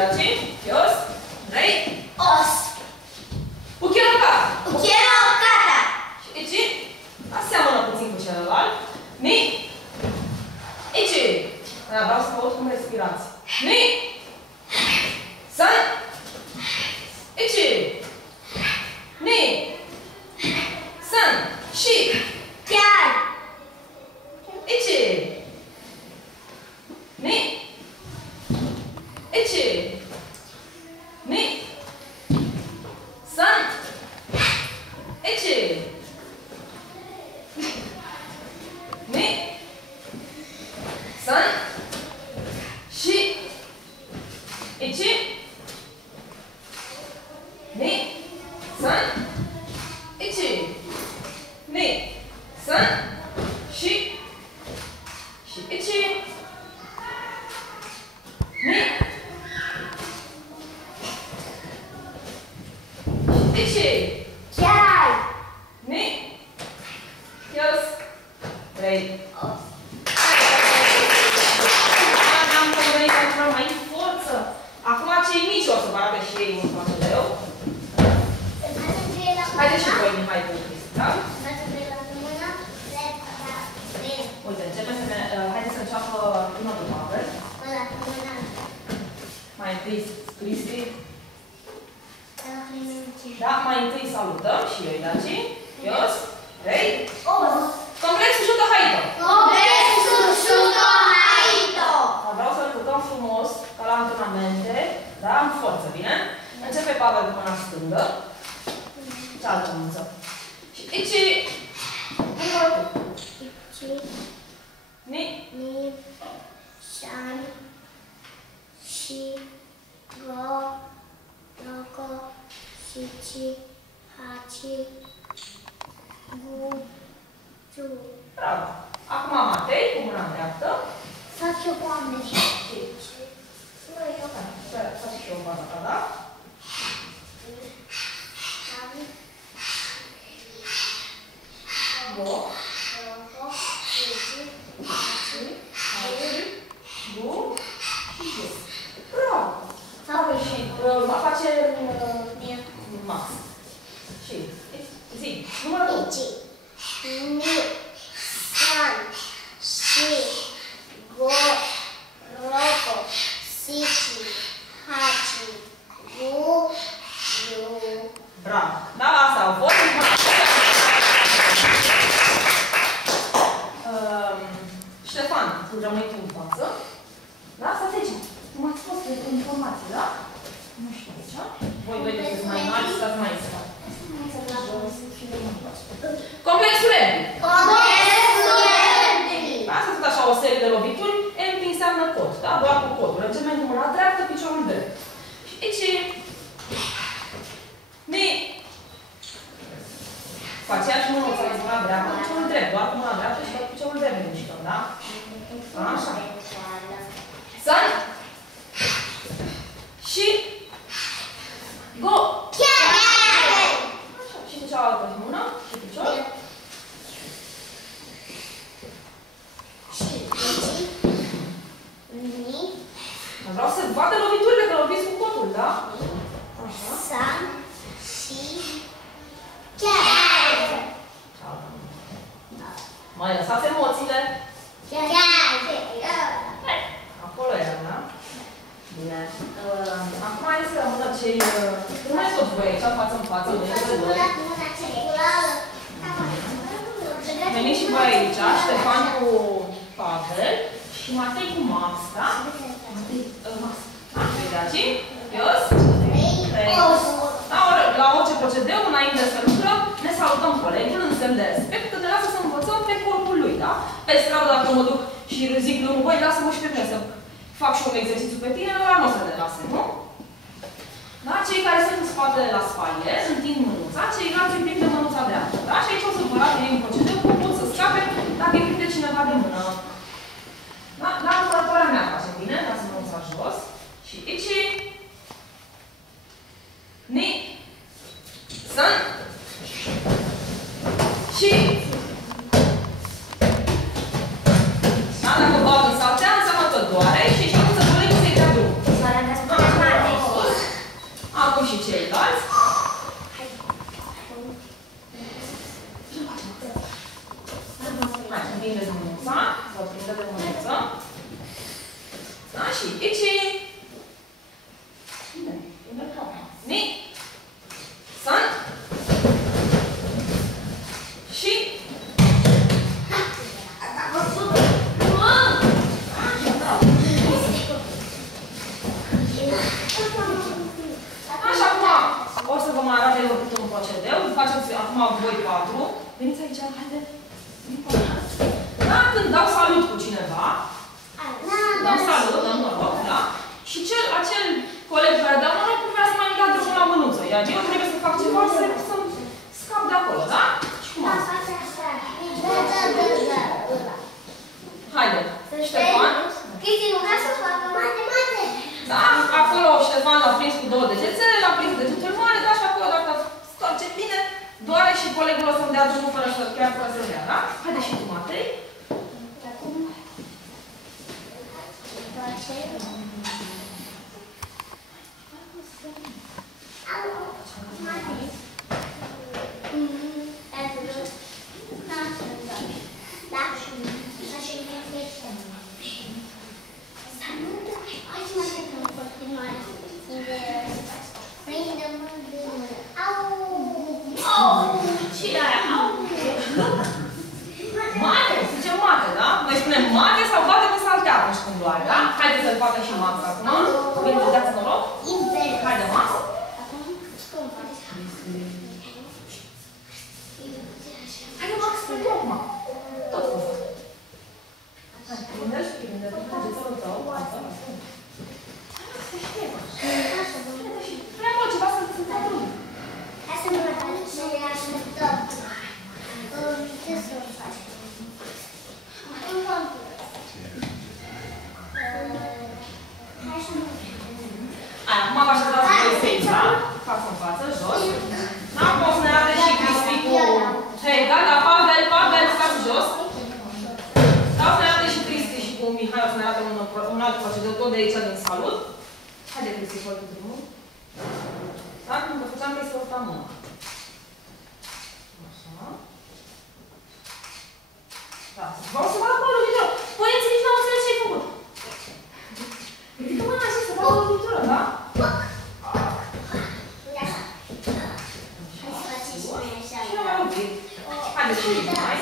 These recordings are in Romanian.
dați? Jos. 3. Os. Uchierocata. Uchierocata. Și aici aseamănă puțin cu celălalt. Ni. Aici. Vreau să vă aud cum respirați. Ni. San. Aici. Ni. San. Și. Chiar. Aici. Ni. Aici. Ni. San. Aici. Ni. San. Și. Aici. Ni. San. Aici. Ni. San. Și. Și aici. Ni. Aici. Chiar. Ni. Jos. 3. Am convenit că mai în forță. Acum cei mici o să vă arate și ei un pasoleu. Haideți și voi, Mihai, cu Cristi, da? Uite, începem să ne... Haideți să înceapă prima de Pavel. Mai întâi Cristi. Da, mai întâi salutăm și eu, Daci. Jos. 3. Complexul Shutohaito. Vreau să-l putem frumos, ca la antrenamente, da? În forță, bine? Începe Pavel de mâna stângă. Cealaltă mânță. Și aici... Ni. Ni. San. Și. Go. Loco. Shichi. Hachi. Gu. Ju. Bravo. Acum Matei, cu mâna dreaptă. Fac eu cu amne și Faci și eu baza ta, da? Go. Gu. Și jos. Bravo. Și face Max. Și zi, numărul 2. Ni. San. Și. Go. Roco. Sici. Haci. Gu. Ju. Bravo. Da, asta au fost. Ștefan, tu rămâi tu în față. Da? Stați aici. Cum ați fost de informații, da? Nu știu aici. Voi doi de sunteți mai mari, stați mai spate. Complexul Erdui. Asta sunt așa o serie de lovituri. Erdui înseamnă cot, da? Doar cu cotul. Începem cu mâna dreaptă, piciorul drept. Și aici Ni. Cu aceeași mână o să aveți mâna dreaptă, piciorul drept. Doar cu mâna dreaptă și doar piciorul drept ne mișcăm, da? Așa. San. Și Go. Așa. Și cu cealaltă mână și picior. Vreau să vadă loviturile, că loviți cu cotul, da? Așa. San. Și. Chiar. Mai lăsați emoțiile. Chiar. Acolo era, da? Bine. Acum haideți să rămână cei... Rămâneți toți voi aici, față în față. Veniți și voi aici, Ștefan cu Pavel și Matei cu Max, da? Max. Daci? Jos? 3. La orice procedeu, înainte să lucrăm, ne salutăm colegul în semn de respect, că ne lasă să învățăm pe corpul lui, da? Pe stradă, dacă mă duc și zic lui, băi, lasă-mă și pe mine să fac și un exercițiu pe tine, ăla nu o să ne lase, nu? Da? Cei care sunt în spatele la spaie, întind mânuța, ceilalți împing de mânuța dreaptă, da? Și aici o să vă arate ei un procedeu cum pot să scape dacă îi prinde cineva de mână. Da? La numărătoarea mea face bine, dați mânuța jos. Și aici Ni. San. Și da, dacă bag în saltea, înseamnă că doare și aici nu se doare că se-i dea drum. Și aici. Ni. San. Și. Așa, acum o să vă mai arate eu un procedeu. Faceți acum voi 4. Veniți aici, haide. Da, când dau salut cu cineva, dau salut, dăm noroc, da? Și acel coleg care dă noroc vrea să mai dea drumul la mânuță. Iar eu trebuie să fac ceva să-mi scap de acolo, da? Și cum asta? Haide, Ștefan. Cristi, nu vrea să facă mate. Da, acolo Ștefan l-a prins cu 2 degetele, l-a prins cu degetul mare, da, și acolo dacă storce bine, doare și colegul o să-mi dea drumul chiar fără să vrea, da? Haide și tu, Matei. Mate, zicem mate, da? Noi spunem mate sau bate pe saltea atunci când doare, da? Haideți să-l facă și Max acum. Bine, dați noroc. Haide, Max. Haide, Max, spune tu acum. Tot cum fac. Hai, prinde-l și prinde-l. Degetul tău. Să știe. Prea mult ceva să-ți dea drumul. Hai să ne așteptăm. Ce să facem? Acum vă așteptați voi stânga, față în față, jos. Acum o să ne arate și Cristi cu Helga, dar Pavel, stați jos. Dar o să ne arate și Cristi și cu Mihai, o să ne arate un alt procedeu tot de aici din salut. Haide, Cristi, fă drumul. Da? Cum că făceam că să urcam mâna. Așa. Da, vreau să văd acolo lovitură. Părinții nici n-au înțeles ce ai făcut. Ridică mâna așa să facă o lovitură, da? Și eu mai lovit. Haideți și mai.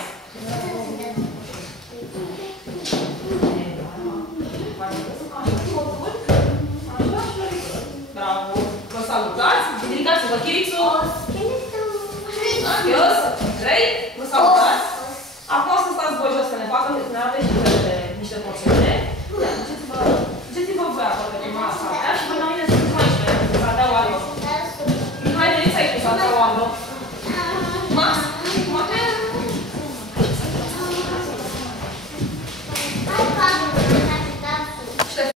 Bravo! Vă salutați! Ridicați-vă, Chirițu! Adios! 3, vă salutați! Acum o să stați voi jos să ne facă, ne arate și niște procedee.